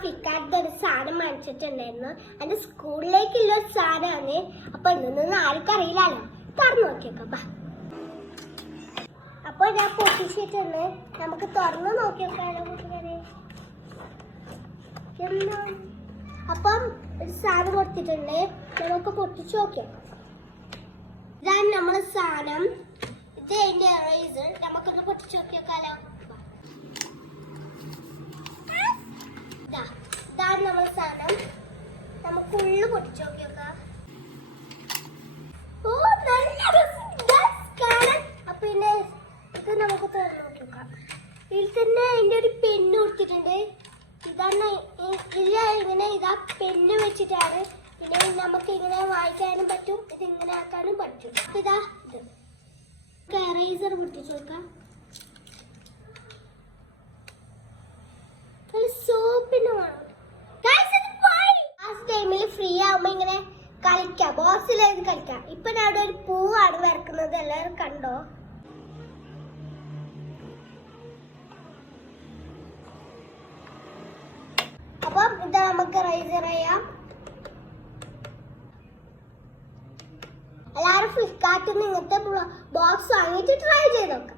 ഫ്ലിപ്കാർട്ടിൽ ഒരു സാധനം വാങ്ങിച്ചിട്ടുണ്ടായിരുന്നു. എന്റെ സ്കൂളിലേക്കുള്ള ഒരു സാധനമാണ്. അപ്പൊ ഇന്നൊന്നും ആർക്കും അറിയില്ലല്ലോ. തുറന്നു നോക്കിയേക്കാം. അപ്പൊ ഞാൻ പൊട്ടിച്ചിട്ടുണ്ട്. നമുക്ക് തുറന്നു നോക്കിയേക്കാലോ കൂട്ടുകാരെ. അപ്പം ഒരു സാധനം കൊടുത്തിട്ടുണ്ട്. നമുക്ക് പൊട്ടിച്ചു നോക്കിയേക്കാം. ഇതാണ് നമ്മളെ സാധനം. ഇത് അതിന്റെ എറേസർ. നമുക്കൊന്ന് പൊട്ടിച്ചു നോക്കിയേക്കാലോ. ഇതാണ് നമ്മളെ സാധനം. നമുക്ക് ഉള്ളു പൊട്ടിച്ചു നോക്കിയേക്കാം. ഓ നല്ല പിന്നെ ഇത് നമുക്ക് തുറന്നു നോക്കിയേക്കാം. ഇതിൽ തന്നെ അതിന്റെ ഒരു പെണ്ണ് കൊടുത്തിട്ടുണ്ട്. ഇതാണ് ഇങ്ങനെ ഇതാ പെണ്ണ് വെച്ചിട്ടാണ്. പിന്നെ നമുക്ക് ഇങ്ങനെ വായിക്കാനും പറ്റും, ഇത് ഇങ്ങനെ ആക്കാനും പറ്റും. ഇതാ ഇത് എറേസർ പൊട്ടിച്ചു നോക്കാം. സോപ്പിന് വേണം. ടൈമിൽ ഫ്രീ ആവുമ്പോ ഇങ്ങനെ കളിക്കാം, ബോക്സിലേത് കളിക്കാം. ഇപ്പൊ ഞാൻ അവിടെ ഒരു പൂവാണ് വരക്കുന്നത്. എല്ലാവരും കണ്ടോ? അപ്പം ഇത് നമുക്ക് റൈസർ ചെയ്യാം. എല്ലാവരും ഫ്ലിപ്കാർട്ടിൽ നിന്ന് ഇങ്ങനത്തെ ബോക്സ് വാങ്ങിയിട്ട് ട്രൈ ചെയ്ത് നോക്കാം.